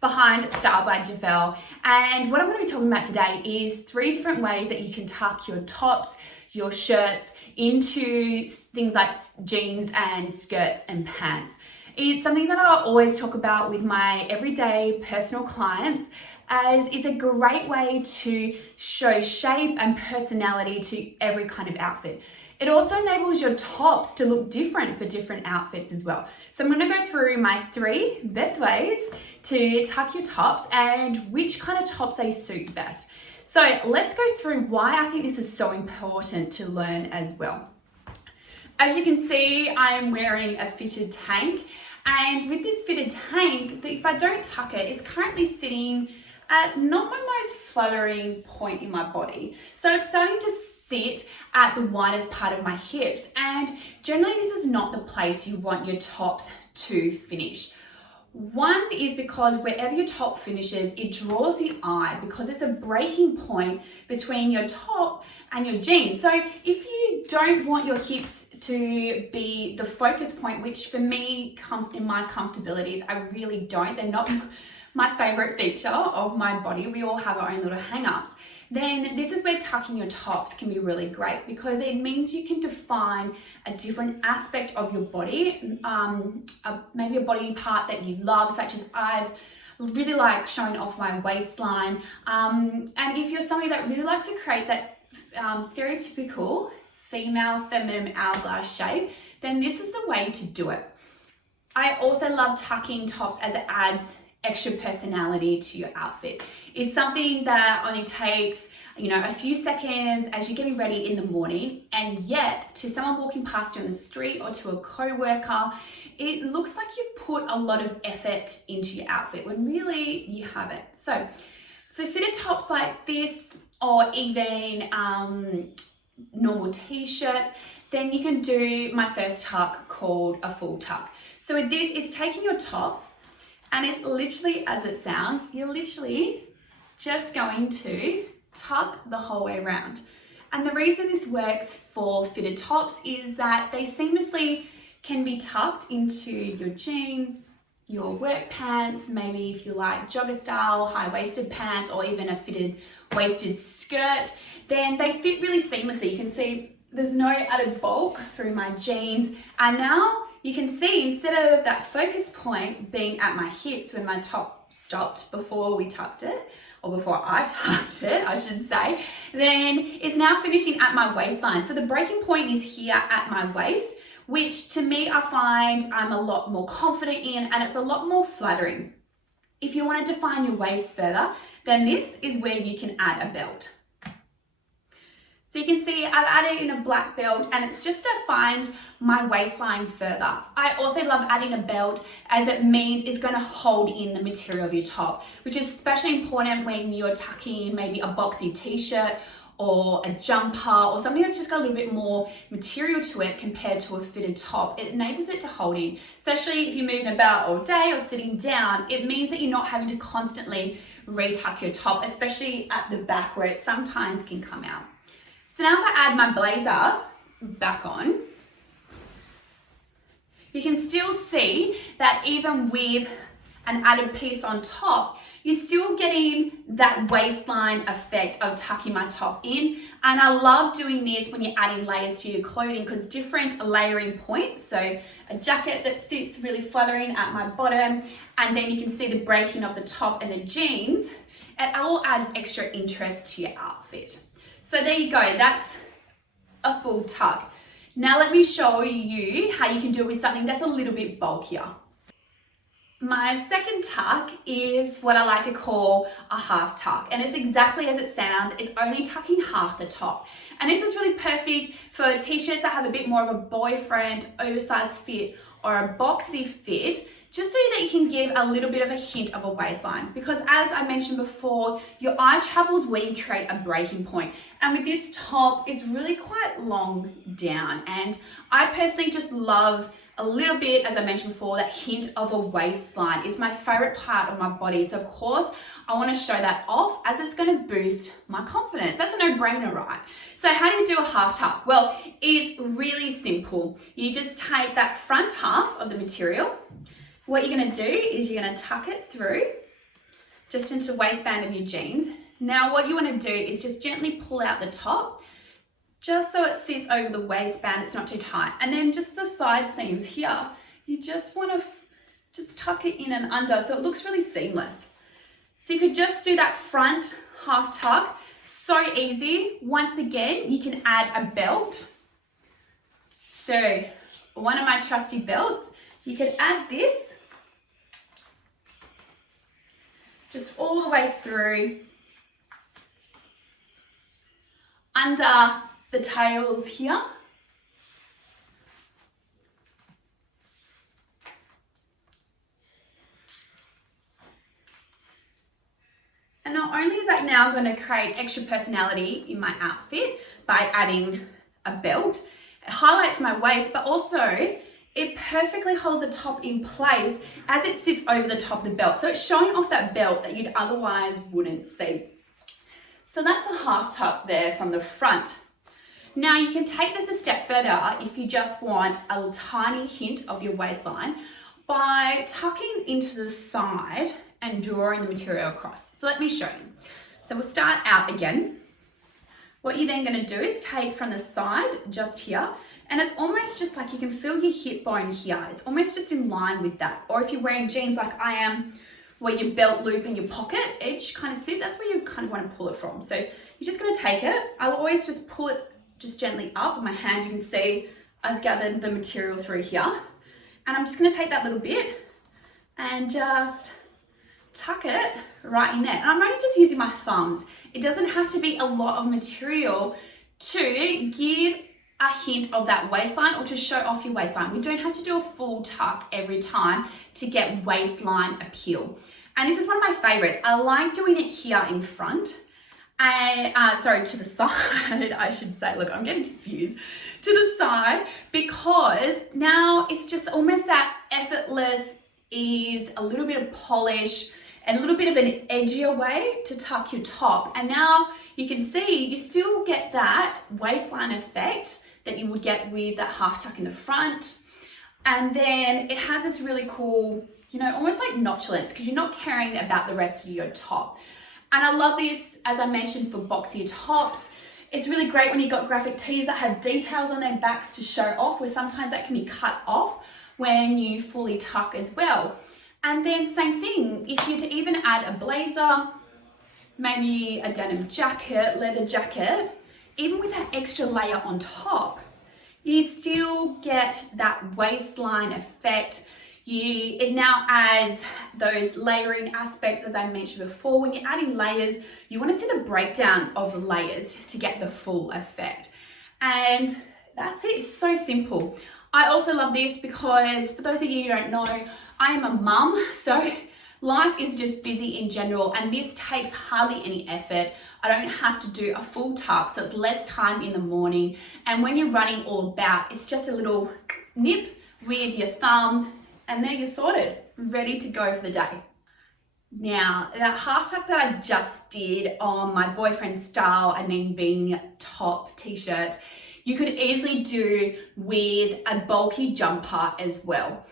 behind Style by Javel. And what I'm going to be talking about today is 3 different ways that you can tuck your tops, your shirts into things like jeans and skirts and pants. It's something that I always talk about with my everyday personal clients, as it's a great way to show shape and personality to every kind of outfit. It also enables your tops to look different for different outfits as well. So I'm going to go through my 3 best ways to tuck your tops and which kind of tops they suit best. So let's go through why I think this is so important to learn as well. As you can see, I'm wearing a fitted tank, and with this fitted tank, if I don't tuck it, it's currently sitting at not my most flattering point in my body. So it's starting to sit at the widest part of my hips, and generally this is not the place you want your tops to finish. One is because wherever your top finishes, it draws the eye because it's a breaking point between your top and your jeans. So if you don't want your hips to be the focus point, which for me, in my comfortabilities, I really don't. They're not my favorite feature of my body. We all have our own little hang-ups. Then this is where tucking your tops can be really great, because it means you can define a different aspect of your body, maybe a body part that you love, such as I've really like showing off my waistline. And if you're somebody that really likes to create that stereotypical female feminine hourglass shape, then this is the way to do it. I also love tucking tops as it adds extra personality to your outfit. It's something that only takes, a few seconds as you're getting ready in the morning, and yet to someone walking past you on the street or to a co-worker, it looks like you've put a lot of effort into your outfit when really you haven't. So for fitted tops like this, or even normal t-shirts, then you can do my first tuck called a full tuck. So with this, it's taking your top, and it's literally as it sounds. You're literally just going to tuck the whole way around. And the reason this works for fitted tops is that they seamlessly can be tucked into your jeans, your work pants, maybe if you like jogger style, high-waisted pants, or even a fitted waisted skirt, then they fit really seamlessly. You can see there's no added bulk through my jeans. And now you can see, instead of that focus point being at my hips when my top stopped before we tucked it, or before I tucked it, I should say, then it's now finishing at my waistline. So the breaking point is here at my waist, which to me, I find I'm a lot more confident in, and it's a lot more flattering. If you want to define your waist further, then this is where you can add a belt. So you can see I've added in a black belt, and it's just defined my waistline further. I also love adding a belt, as it means it's going to hold in the material of your top, which is especially important when you're tucking maybe a boxy t-shirt or a jumper or something that's just got a little bit more material to it compared to a fitted top. It enables it to hold in, especially if you're moving about all day or sitting down. It means that you're not having to constantly retuck your top, especially at the back where it sometimes can come out. So now if I add my blazer back on, you can still see that even with an added piece on top, you're still getting that waistline effect of tucking my top in. And I love doing this when you're adding layers to your clothing, because different layering points, so a jacket that sits really flattering at my bottom, and then you can see the breaking of the top and the jeans, it all adds extra interest to your outfit. So there you go, that's a full tuck. Now let me show you how you can do it with something that's a little bit bulkier. My second tuck is what I like to call a half tuck, and it's exactly as it sounds. It's only tucking half the top. And this is really perfect for t-shirts that have a bit more of a boyfriend, oversized fit, or a boxy fit, just so that you can give a little bit of a hint of a waistline. Because as I mentioned before, your eye travels where you create a breaking point. And with this top, it's really quite long down. And I personally just love a little bit, as I mentioned before, that hint of a waistline is my favorite part of my body. So of course, I want to show that off, as it's going to boost my confidence. That's a no-brainer, right? So how do you do a half tuck? Well, it's really simple. You just take that front half of the material. What you're going to do is you're going to tuck it through just into the waistband of your jeans. Now what you want to do is just gently pull out the top, just so it sits over the waistband, it's not too tight. And then just the side seams here, you just want to just tuck it in and under so it looks really seamless. So you could just do that front half tuck, so easy. Once again, you can add a belt. So one of my trusty belts, you could add this just all the way through under the tails here. And not only is that now going to create extra personality in my outfit by adding a belt, it highlights my waist, but also it perfectly holds the top in place as it sits over the top of the belt. So it's showing off that belt that you'd otherwise wouldn't see. So that's a half tuck there from the front. Now you can take this a step further if you just want a tiny hint of your waistline by tucking into the side and drawing the material across. So let me show you. So we'll start out again. What you're then going to do is take from the side just here, and it's almost just like you can feel your hip bone here. It's almost just in line with that. Or if you're wearing jeans like I am, where your belt loop and your pocket edge kind of sit, that's where you kind of want to pull it from. So you're just going to take it. I'll always just pull it just gently up with my hand. You can see I've gathered the material through here. And I'm just going to take that little bit and just tuck it right in there. And I'm only just using my thumbs. It doesn't have to be a lot of material to give a hint of that waistline or to show off your waistline. We don't have to do a full tuck every time to get waistline appeal. And this is one of my favorites. I like doing it here in front and to the side, I should say. Look, I'm getting confused. To the side, because now it's just almost that effortless ease, a little bit of polish, and a little bit of an edgier way to tuck your top. And now you can see you still get that waistline effect that you would get with that half tuck in the front. And then it has this really cool, almost like notchlets, because you're not caring about the rest of your top. And I love this, as I mentioned, for boxier tops. It's really great when you've got graphic tees that have details on their backs to show off, where sometimes that can be cut off when you fully tuck as well. And then same thing, if you're to even add a blazer, maybe a denim jacket, leather jacket, even with that extra layer on top, you still get that waistline effect. It now adds those layering aspects, as I mentioned before. When you're adding layers, you want to see the breakdown of the layers to get the full effect. And that's it, it's so simple. I also love this because, for those of you who don't know, I am a mum, so life is just busy in general, and this takes hardly any effort. I don't have to do a full tuck, so it's less time in the morning. And when you're running all about, it's just a little nip with your thumb, and there you're sorted, ready to go for the day. Now, that half tuck that I just did on my boyfriend's style Anine Bing top t-shirt, you could easily do with a bulky jumper as well.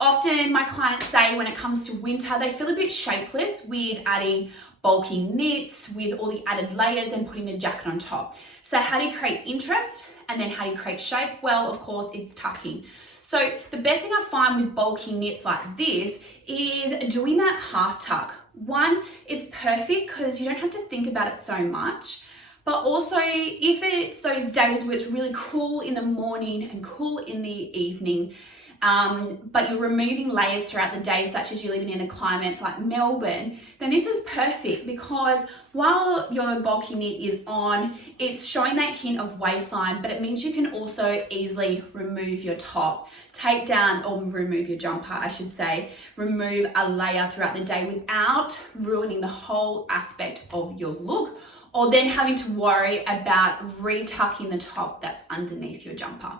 Often my clients say when it comes to winter, they feel a bit shapeless with adding bulky knits, with all the added layers and putting a jacket on top. So how do you create interest? And then how do you create shape? Well, of course, it's tucking. So the best thing I find with bulky knits like this is doing that half tuck. One, it's perfect because you don't have to think about it so much. But also, if it's those days where it's really cool in the morning and cool in the evening, but you're removing layers throughout the day, such as you're living in a climate like Melbourne, then this is perfect because while your bulky knit is on, it's showing that hint of waistline, but it means you can also easily remove your top, take down or remove your jumper, I should say, remove a layer throughout the day without ruining the whole aspect of your look, or then having to worry about retucking the top that's underneath your jumper.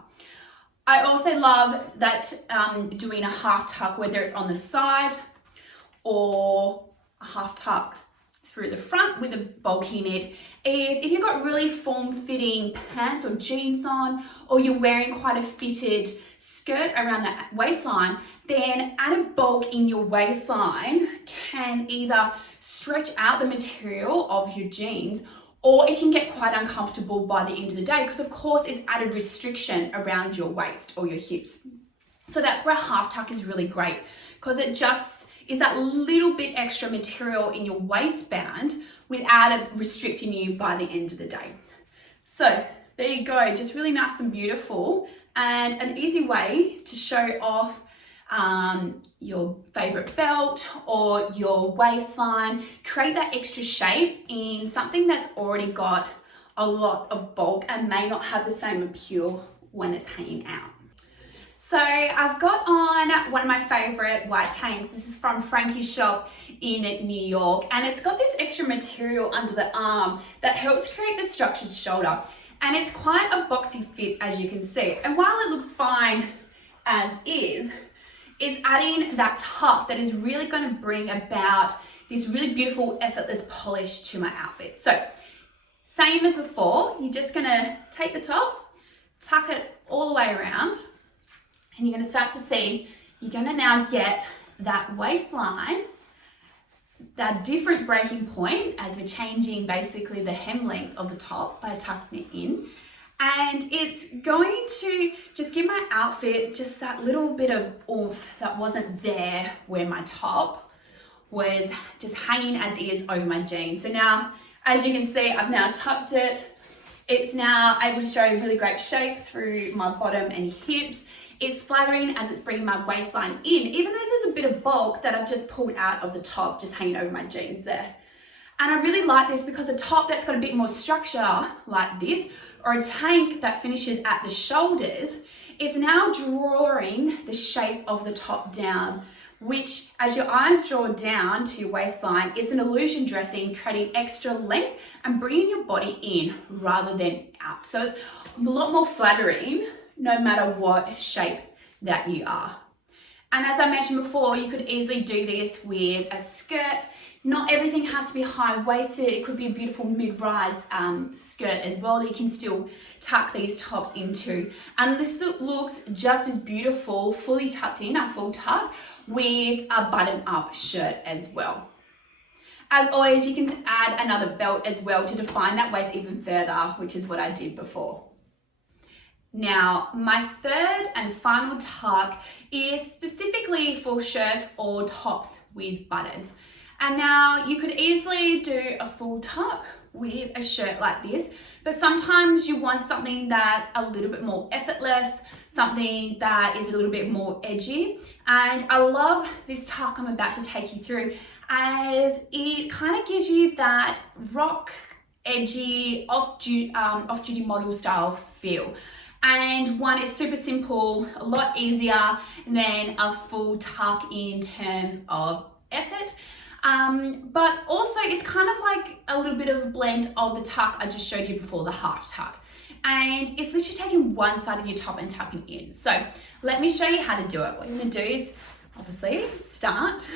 I also love that doing a half tuck, whether it's on the side or a half tuck through the front with a bulky knit, is if you've got really form-fitting pants or jeans on, or you're wearing quite a fitted skirt around that waistline, then add a bulk in your waistline can either stretch out the material of your jeans, or it can get quite uncomfortable by the end of the day because of course it's added restriction around your waist or your hips. So that's where a half tuck is really great, because it just is that little bit extra material in your waistband without it restricting you by the end of the day. So there you go, just really nice and beautiful, and an easy way to show off your favorite belt or your waistline. Create that extra shape in something that's already got a lot of bulk and may not have the same appeal when it's hanging out. So I've got on one of my favorite white tanks. This is from Frankie's shop in New York, and it's got this extra material under the arm that helps create the structured shoulder, and it's quite a boxy fit, as you can see. And while it looks fine as is, it's adding that tuck that is really going to bring about this really beautiful effortless polish to my outfit. So same as before, you're just going to take the top, tuck it all the way around, and you're going to start to see, you're going to now get that waistline, that different breaking point as we're changing basically the hem length of the top by tucking it in. And it's going to just give my outfit just that little bit of oomph that wasn't there where my top was just hanging as is over my jeans. So now, as you can see, I've now tucked it. It's now able to show really great shape through my bottom and hips. It's flattering as it's bringing my waistline in, even though there's a bit of bulk that I've just pulled out of the top, just hanging over my jeans there. And I really like this because a top that's got a bit more structure like this, or a tank that finishes at the shoulders, it's now drawing the shape of the top down, which as your eyes draw down to your waistline, it's an illusion dressing, creating extra length and bringing your body in rather than out. So it's a lot more flattering no matter what shape that you are. And as I mentioned before, you could easily do this with a skirt. Not everything has to be high-waisted. It could be a beautiful mid-rise skirt as well that you can still tuck these tops into. And this looks just as beautiful, fully tucked in, a full tuck, with a button-up shirt as well. As always, you can add another belt as well to define that waist even further, which is what I did before. Now, my third and final tuck is specifically for shirts or tops with buttons. And now you could easily do a full tuck with a shirt like this, but sometimes you want something that's a little bit more effortless, something that is a little bit more edgy. And I love this tuck I'm about to take you through, as it kind of gives you that rock, edgy, off-duty model style feel. And one, it's super simple, a lot easier than a full tuck in terms of effort. But also it's kind of like a little bit of a blend of the tuck I just showed you before, the half tuck. And it's literally taking one side of your top and tucking in. So let me show you how to do it. What you're gonna do is obviously start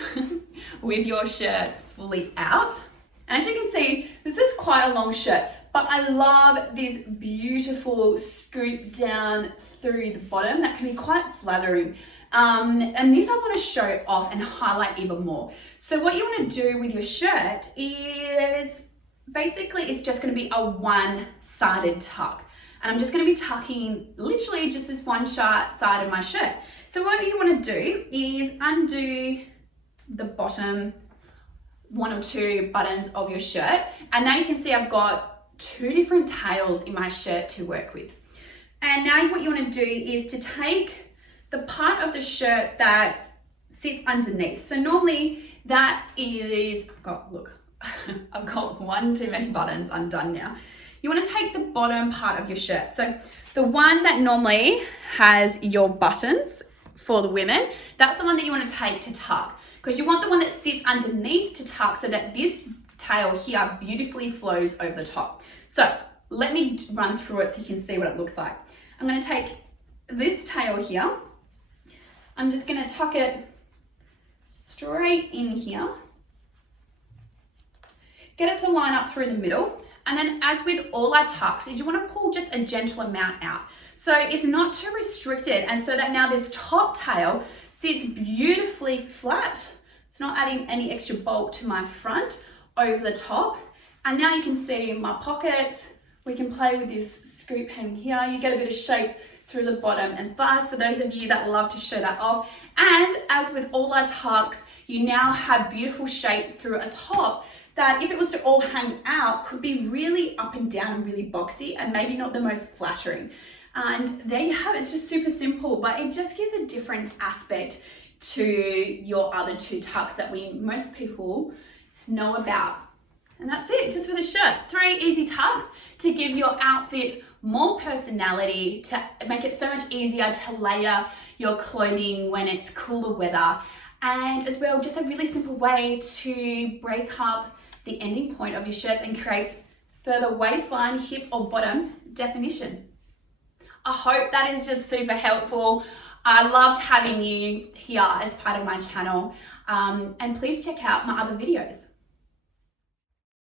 with your shirt fully out. And as you can see, this is quite a long shirt, but I love this beautiful scoop down through the bottom that can be quite flattering. And this I want to show off and highlight even more. So what you want to do with your shirt is basically it's just going to be a one-sided tuck. And I'm just going to be tucking literally just this one side of my shirt. So what you want to do is undo the bottom one or two buttons of your shirt. And now you can see I've got two different tails in my shirt to work with. And now what you want to do is to take the part of the shirt that sits underneath. So normally that is, I've got one too many buttons undone now. You want to take the bottom part of your shirt. So the one that normally has your buttons for the women, that's the one that you want to take to tuck, because you want the one that sits underneath to tuck so that this tail here beautifully flows over the top. So let me run through it so you can see what it looks like. I'm going to take this tail here. I'm just going to tuck it straight in here. Get it to line up through the middle. And then as with all our tucks, you want to pull just a gentle amount out. So it's not too restricted, and so that now this top tail sits beautifully flat. It's not adding any extra bulk to my front over the top. And now you can see my pockets. We can play with this scoop hem here. You get a bit of shape through the bottom and thighs for those of you that love to show that off. And as with all our tucks, you now have beautiful shape through a top that if it was to all hang out could be really up and down and really boxy and maybe not the most flattering. And there you have it. It's just super simple, but it just gives a different aspect to your other two tucks that most people know about. And that's it, just for the shirt. 3 easy tucks to give your outfits more personality, to make it so much easier to layer your clothing when it's cooler weather. And as well, just a really simple way to break up the ending point of your shirts and create further waistline, hip or bottom definition. I hope that is just super helpful. I loved having you here as part of my channel. And please check out my other videos.